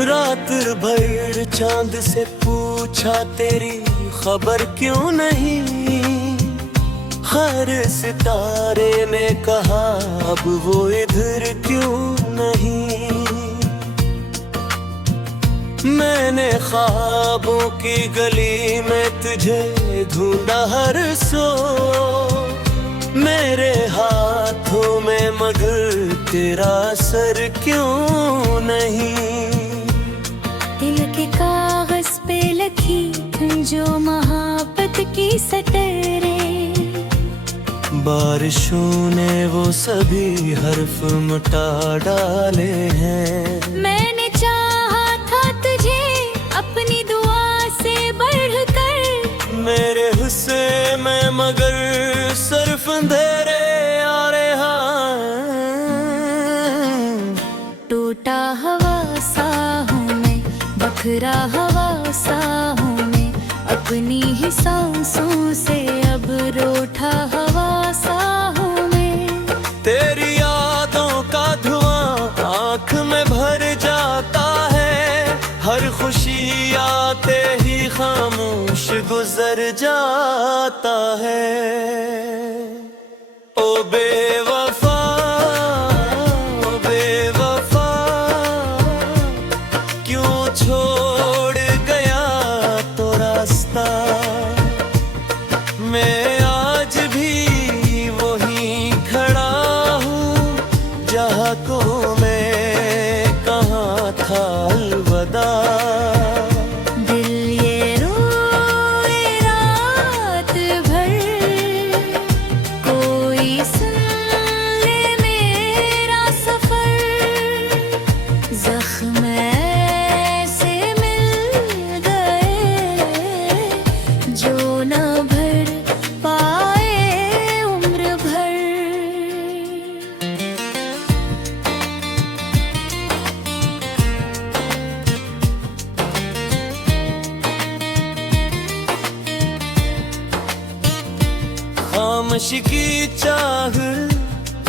रात भर चांद से पूछा तेरी खबर क्यों नहीं। हर सितारे ने कहा अब वो इधर क्यों नहीं। मैंने ख्वाबों की गली में तुझे ढूंढा हर सो। मेरे हाथों में मगर तेरा सर क्यों नहीं। दिल के कागज पे लिखी जो मोहब्बत की सतरें, बारिशों ने वो सभी हर्फ मिटा डाले हैं। मैंने चाहा था तुझे अपनी दुआ से बढ़कर। मेरे हिस्से में मगर सिर्फ अंधेरे आ रहे हैं। टूटा हवा सा हूँ मैं, बखरा हवा सा हूँ मैं, अपनी ही सांसों से अब रूठा हवा सा हूँ मैं। तेरी यादों का धुआं आँख में भर जाता है। हर खुशी आते ही खामोश गुजर जाता है। ओ बेवफा, ओ बेवफा, क्यों छोड़ गया तो रास्ता। मैं आज भी वहीं खड़ा हूँ जहाँ को मैं कहाँ था अलविदा। दिल ये रोए रात भर, कोई सुन ले मेरा सफर। जख्म ऐसे मिल गए जो न भर पाए उम्र भर। खामोशी की चाह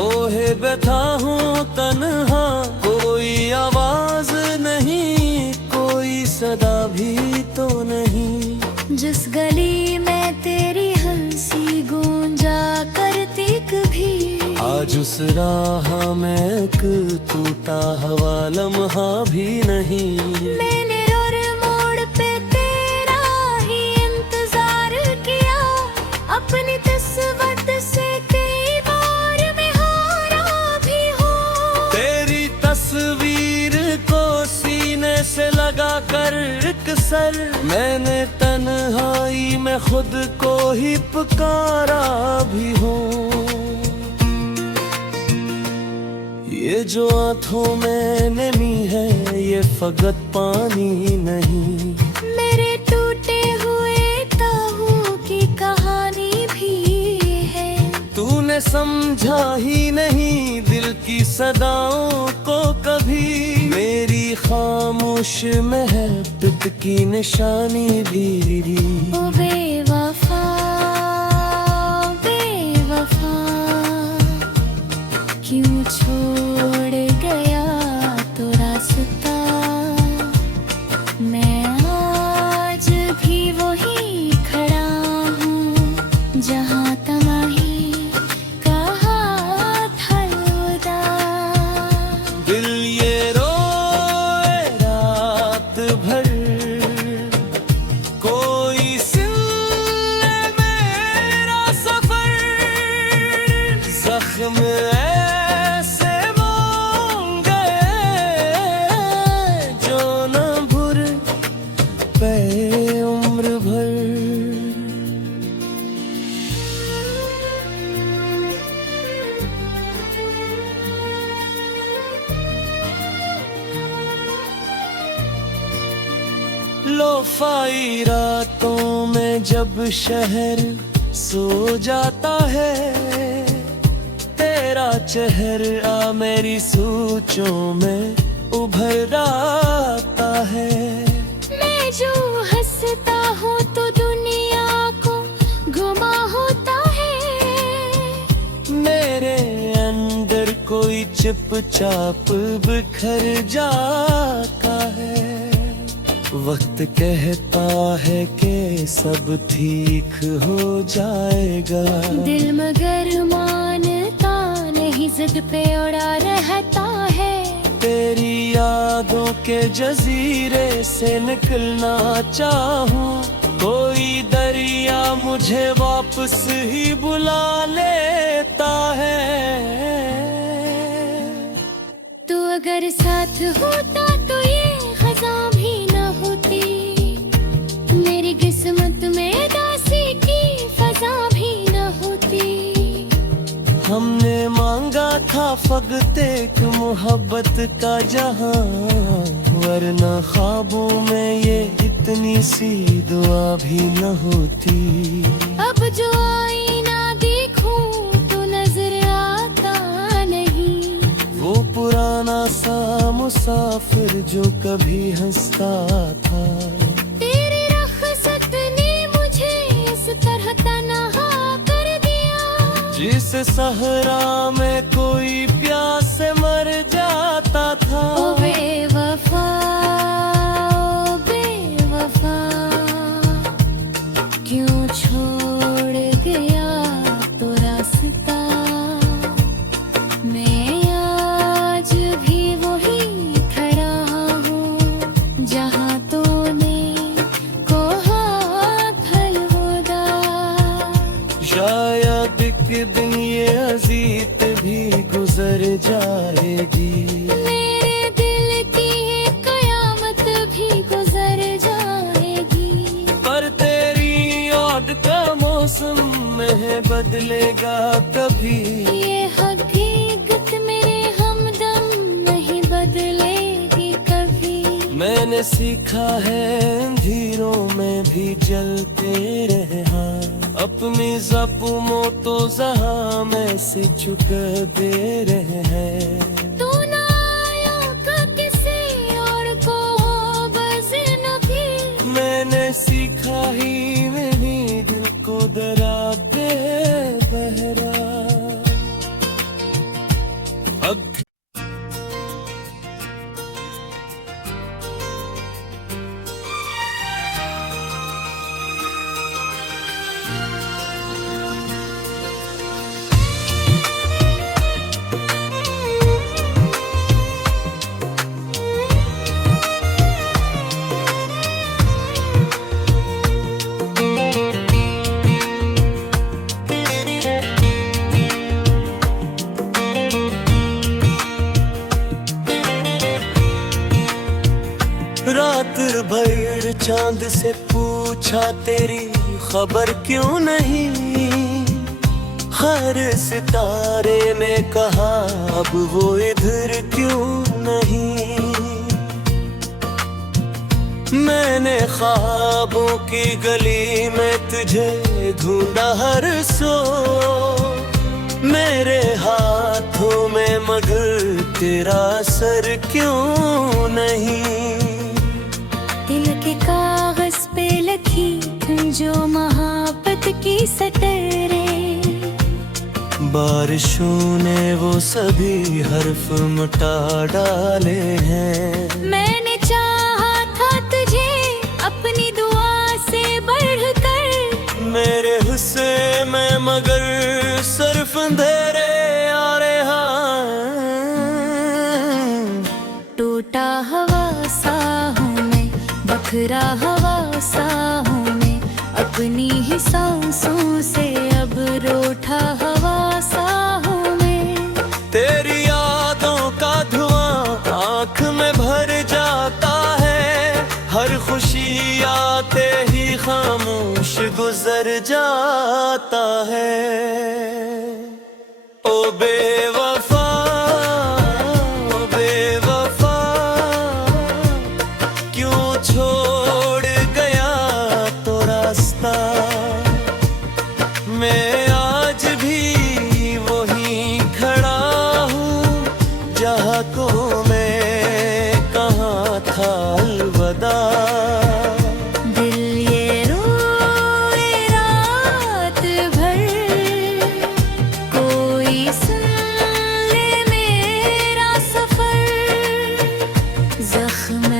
ओहे बैठा हूँ तन्हा। कोई आवाज नहीं, कोई सदा भी तो नहीं। जिस गली में तेरी हंसी गूंजा करती कभी, आज उस राह में एक टूटा हवा लम्हा भी नहीं। मैंने रोड मोड़ पे तेरा ही इंतजार किया। अपनी किस्मत से कई बार मैं हारा भी हूँ। तेरी तस्वीर को सीने से लगा कर सर, मैंने तन्हाई में खुद को ही पुकारा भी हूँ। ये जो आंखों में नमी है ये फकत पानी नहीं। मेरे टूटे हुए ताहों की कहानी भी है। तूने समझा ही नहीं दिल की सदाओं को कभी। मेरी खामोश महबत की निशानी भी। ओ बेवफा, बेवफा, क्यों छोड़ गया तो रास्ता। मैं आज भी वही खड़ा हूँ जहाँ तमाही कहा था अलविदा। दिल ये रोए रात भर, कोई सुन ले मेरा सफर। जख्म ऐसे मोल गए जो न भर पे उम्र भर। लोफाई रातों में जब शहर सो जाता है। तेरा चेहरा मेरी सोचों में उभर आता है। मैं जो हंसता हूँ तो दुनिया को घुमा होता है। मेरे अंदर कोई चुपचाप बिखर जाता है। वक्त कहता है कि सब ठीक हो जाएगा, दिल मगर मानता नहीं, जिद पे अड़ा रहता है। तेरी यादों के जजीरे से निकलना चाहूं, कोई दरिया मुझे वापस ही बुला लेता है। तू अगर साथ होता तो ये खज़ां भी न होती, मेरी किस्मत में दासी की फजा भी न होती। हमने मांगा था फकत एक मोहब्बत का जहां, वरना ख्वाबों में ये इतनी सी दुआ भी न होती। अब जो आईना देखूं तो नजर आता नहीं, वो पुराना सा मुसाफिर जो कभी हंसता था। तेरी रख़्सत ने मुझे इस तरह तन्हा कर दिया, जिस सहरा में कोई प्यास से मर जाता था। ओ बेवफा, ओ बेवफा, क्यों छोड़ गया तो रास्ता। मैं आज भी वही खड़ा हूँ जहाँ तूने कहा अलविदा। शायद एक दिन ये अजीत भी गुजर जाएगी, मेरे दिल की ये कयामत भी गुजर जाएगी। पर तेरी याद का मौसम में बदलेगा कभी। ये हकीकत मेरे हमदम नहीं बदलेगी कभी। मैंने सीखा है अंधेरों में भी जलते रहना, अपनी ज़ख्मों तो जहां में से छुपते रहे हैं। तू ना आया का किसी और को हो बस न भी, मैंने सीखा ही मेरी दिल को दरा दे बहरा। अब रात भर चांद से पूछा तेरी खबर क्यों नहीं, हर सितारे ने कहा अब वो इधर क्यों नहीं। मैंने ख्वाबों की गली में तुझे ढूंढा हर सो, मेरे हाथों में मगर तेरा सर क्यों नहीं। दिल के कागज पे लिखी जो मोहब्बत की सतरें, बारिशों ने वो सभी हर्फ मिटा डाले हैं। मैंने चाहा था तुझे अपनी दुआ से बढ़कर, मेरे हिस्से में मगर सिर्फ अंधेरे आ रहे हैं। टूटा हवा सा हूँ मैं, बखरा हवा सा हूँ मैं, अपनी ही सांसों से अब रूठा हवा सा हूँ मैं। तेरी यादों का धुआं आँख में भर जाता है, हर खुशी आते ही खामोश गुजर जाता है। ओ बेवफा, ओ बेवफा, क्यों छोड़ गया तो रास्ता। मैं आज भी वहीं खड़ा हूँ जहाँ को मैं कहाँ था अलविदा। दिल ये रोए रात भर, कोई सुन ले मेरा सफर। जख्म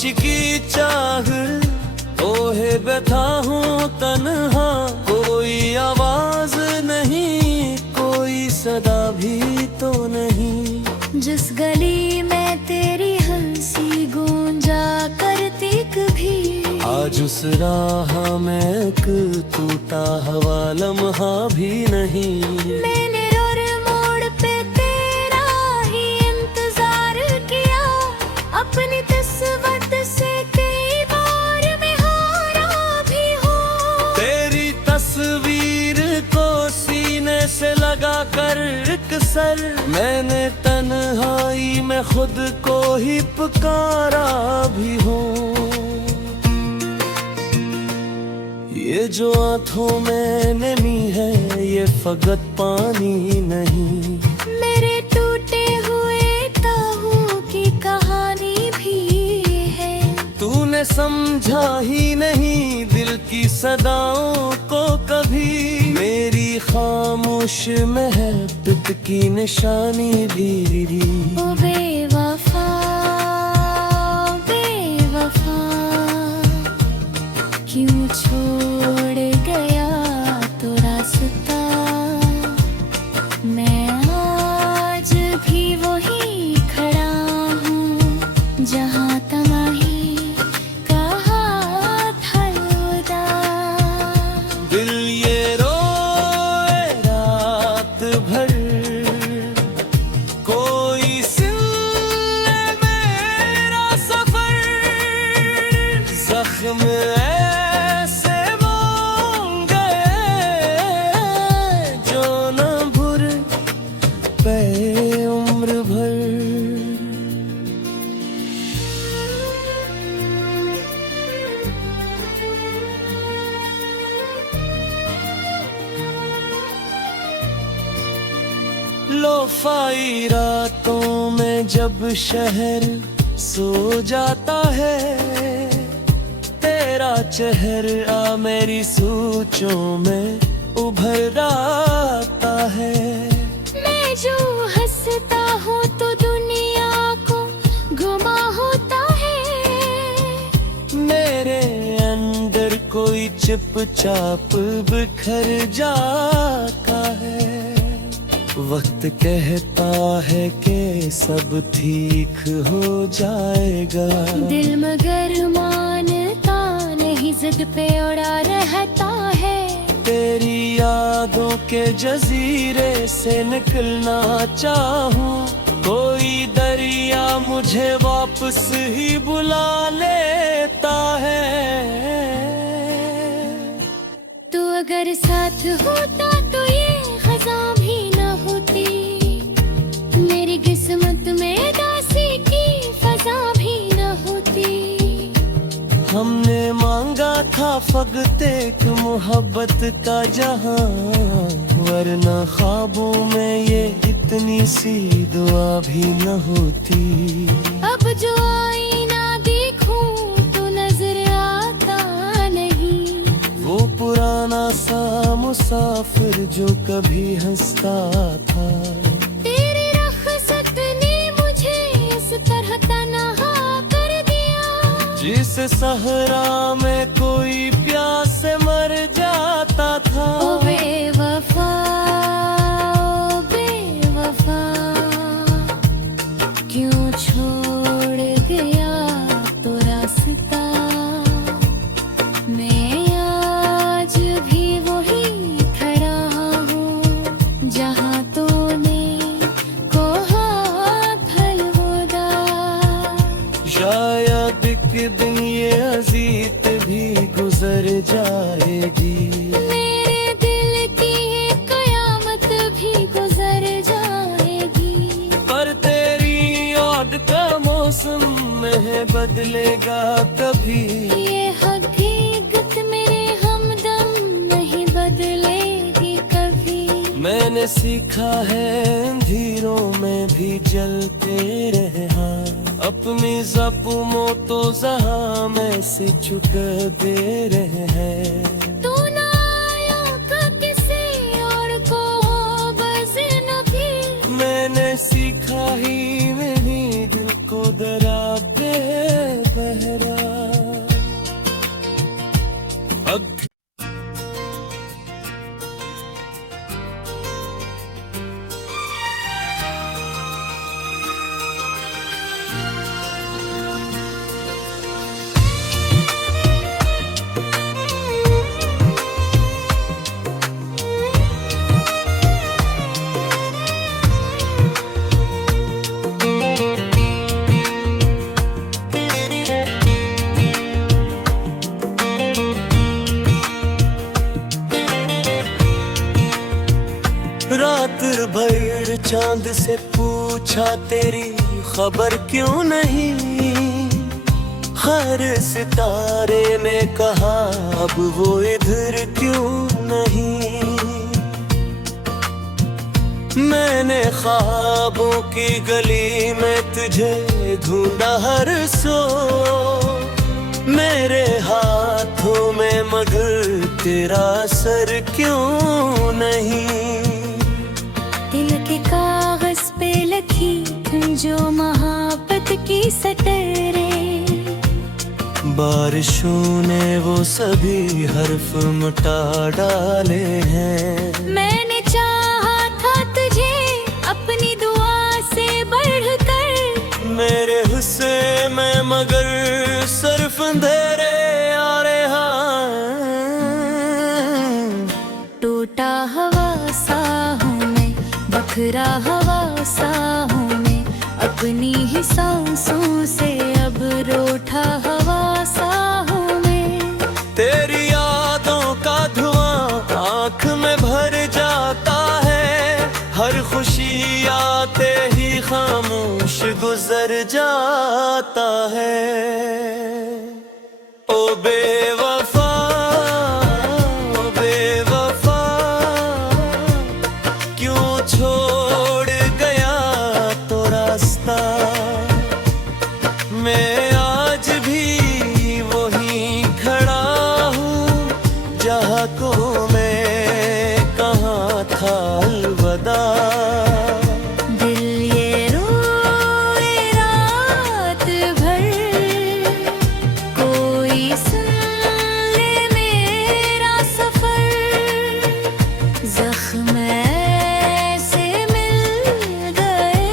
आशिकी चाह ओहे बैठा हूँ तन्हा, कोई आवाज नहीं, कोई सदा भी तो नहीं। जिस गली में तेरी हंसी गूंजा करती कभी, आज उस राह में एक टूटा हुआ लम्हा भी नहीं। मैंने और मोड़ पे तेरा ही इंतजार किया, अपनी किस्मत से कई बार मैं हारा भी हूँ। तेरी तस्वीर को सीने से लगा कर सर, मैंने तन्हाई में खुद को ही पुकारा भी हूँ। ये जो आंखों में नमी है ये फकत पानी नहीं, मेरे टूटे हुए ताहों की कहानी भी है। तूने समझा ही नहीं दिल की सदाओं को कभी, मेरी खामोश महबत की निशानी भी। ओ बेवफा बेवफा, क्यों छोड़ गया तो रास्ता, मैं आज भी वही खड़ा हूँ जहाँ तमाही कहा था खुदा। दिल ये रोए रात भर, कोई सुन ले मेरा सफर, जख्म ऐसे मोल गए जो न भुर पे उम्र भर। लोफाई रातों में जब शहर सो जाता है, तेरा चेहरा मेरी सोचों में उभर आता है। मैं जो हंसता हूँ तो दुनिया को घुमा होता है, मेरे अंदर कोई चुपचाप बिखर जाता है। वक्त कहता है कि सब ठीक हो जाएगा, दिल मगर मानता नहीं, जिद पे अड़ा रहता है। तेरी यादों के जजीरे से निकलना चाहूं, कोई दरिया मुझे वापस ही बुला लेता है। तू अगर साथ होता तो ये खज़ां भी न होती, मेरी किस्मत में दासी की फजा भी न होती। हमने मांगा था फकत एक मोहब्बत का जहां, वरना ख्वाबों में ये इतनी सी दुआ भी न होती। अब जो आईना देखूं तो नजर आता नहीं, वो पुराना सा मुसाफिर जो कभी हंसता था। तेरी रख़्सत ने मुझे इस तरह तन्हा कर दिया, जिस सहरा में कोई प्यास से मर जाता था। ओ बेवफा ओ बेवफा, क्यों छोड़ गया तो रास्ता, मैं आज भी वही खड़ा हूँ जहाँ तूने कहा था अलविदा। शायद एक दिन ये अजीत भी गुजर जाएगी, मेरे दिल की ये कयामत भी गुजर जाएगी। पर तेरी याद का मौसम में बदलेगा कभी। ये हकीकत मेरे हमदम नहीं बदलेगी कभी। मैंने सीखा है अंधेरों में भी जलते रहना, अपनी ज़ख्मों तो जहां में से छुट दे रहे हैं। तू ना आया का किसी और को हो बस न भी, मैंने सीखा ही नहीं दिल को दरा दे बहर रात भर चांद से पूछा तेरी खबर क्यों नहीं, हर सितारे ने कहा अब वो इधर क्यों नहीं। मैंने ख्वाबों की गली में तुझे ढूंढा हर सो, मेरे हाथों में मगर तेरा सर क्यों नहीं। दिल के कागज पे लिखी जो मोहब्बत की सटरें, बारिशों ने वो सभी हर्फ मिटा डाले हैं। मैंने चाहा था तुझे अपनी दुआ से बढ़कर, मेरे हिस्से में मगर सिर्फ अंधेरे आ रहे हैं। टूटा हवा सा हूँ मैं, बखरा हवा सा हूँ मैं, अपनी ही सांसों से अब रूठा हवा सा हूँ मैं। तेरी यादों का धुआं आँख में भर जाता है, हर खुशी आते ही खामोश गुजर जाता है। ओ बेवफा, ओ बेवफा, क्यों छोड़ गया तो रास्ता। मैं आज भी वहीं खड़ा हूँ जहाँ को मैं कहाँ था अलविदा। दिल ये रोए रात भर, कोई सुन ले मेरा सफर। जख्म ऐसे मिल गए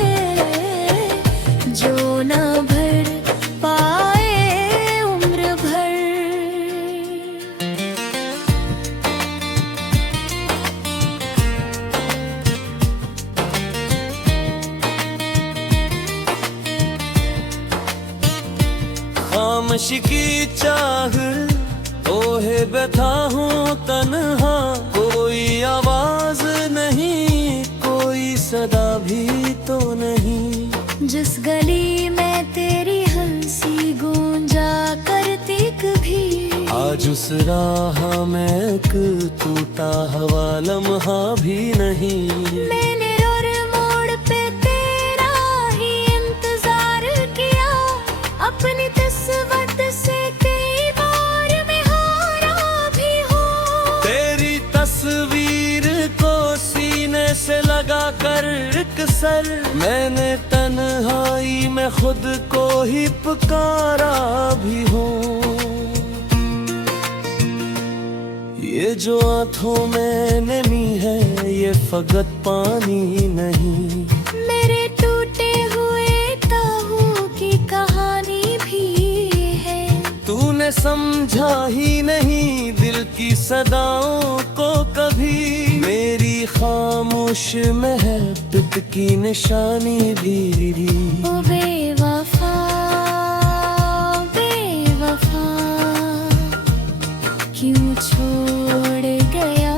जो न भर पाए उम्र भर। खामोशी की चाह ओहे बैठा हूँ तन्हा, कोई आवाज नहीं, कोई सदा भी तो नहीं। जिस गली में तेरी हंसी गूंजा करती कभी, आज उस राह में एक टूटा हवा लम्हा भी नहीं। मैंने रोड मोड़ पे तेरा ही इंतजार किया, अपनी किस्मत से कई बार मैं हारा भी हूँ। तेरी तस्वीर को सीने से लगा कर सर, मैंने तन्हाई में खुद को ही पुकारा भी हूँ। ये जो आंखों में नमी है ये फकत पानी नहीं, मेरे टूटे हुए ताहों की कहानी भी है। तूने समझा ही नहीं दिल की सदाओं को कभी, मेरी खामोश महबत की निशानी भी। ओ बेवफा, बेवफा, क्यों छोड़ गया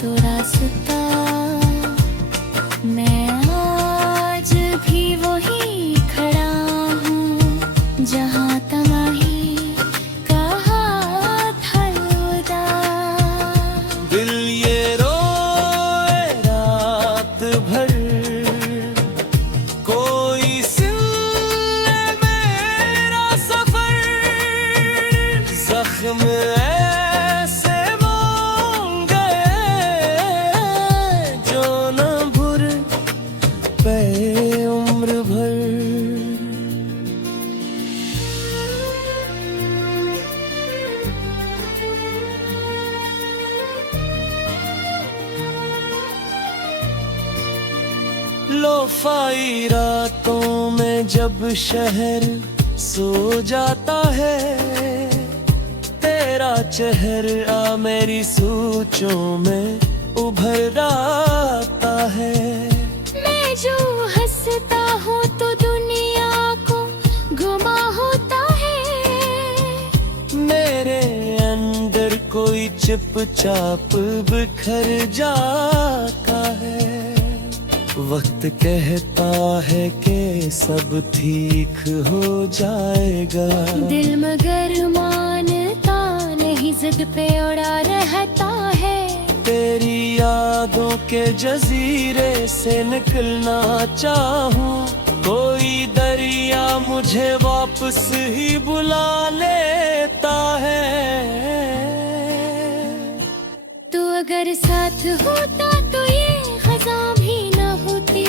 तो रास्ता। मैं आज भी वही खड़ा हूँ जहाँ तमाही कहा था अलविदा। दिल ये रोए रात भर, कोई सुन ले मेरा सफर। जख्म ऐसे मोल गए जो न भर पे उम्र भर। लोफाई रातों में जब शहर सो जाता है, तेरा चेहरा मेरी सोचों में उभर आता है। मैं जो हंसता हूँ तो दुनिया को घुमा होता है, मेरे अंदर कोई चुपचाप बिखर जाता है। वक्त कहता है कि सब ठीक हो जाएगा, दिल मगर मानता नहीं, जिद पे अड़ा रहता है। तेरी यादों के जजीरे से निकलना चाहूं, कोई दरिया मुझे वापस ही बुला लेता है। तू अगर साथ होता तो ये खज़ां भी न होती,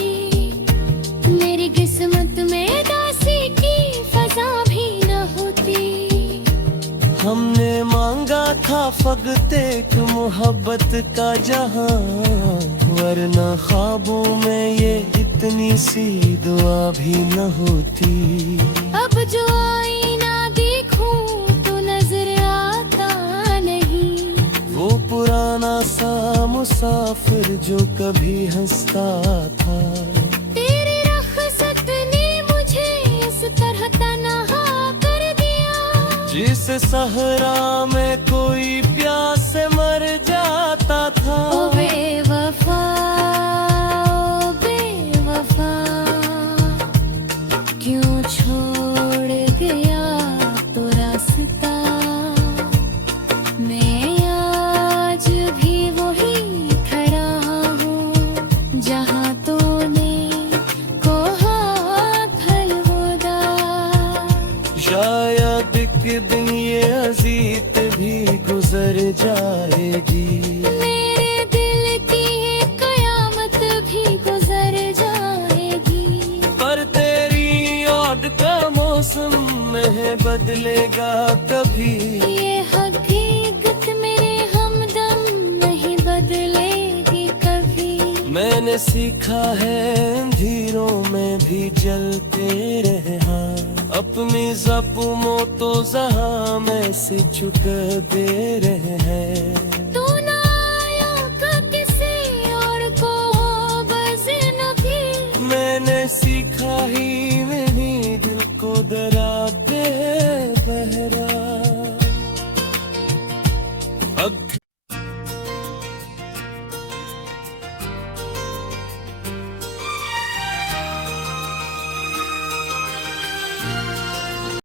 मेरी किस्मत में दासी की फजा भी न होती। हमने मांगा था फकत एक मोहब्बत का जहां, वरना ख्वाबों में ये इतनी सी दुआ भी न होती। अब जो आईना देखूं तो नजर आता नहीं, वो पुराना सा मुसाफिर जो कभी हंसता था। तेरी रख़्सत ने मुझे इस तरह तन्हा कर दिया, जिस सहरा में कोई प्यास से मर जाता था। ओ बेवफा, ओ बेवफा, क्यों छोड़ गया तो रास्ता। मैं आज भी वही खड़ा हूँ जहाँ तूने कहा अलविदा। शायद एक दिन ये अजीत भी गुजर जाएगी, मेरे दिल की ये कयामत भी गुजर जाएगी। पर तेरी याद का मौसम में बदलेगा कभी। ये हकीकत मेरे हमदम नहीं बदलेगी कभी। मैंने सीखा है अंधेरों में भी जलते रहना, अपनी ज़ख्मों तो जहां में से छुट दे रहे हैं।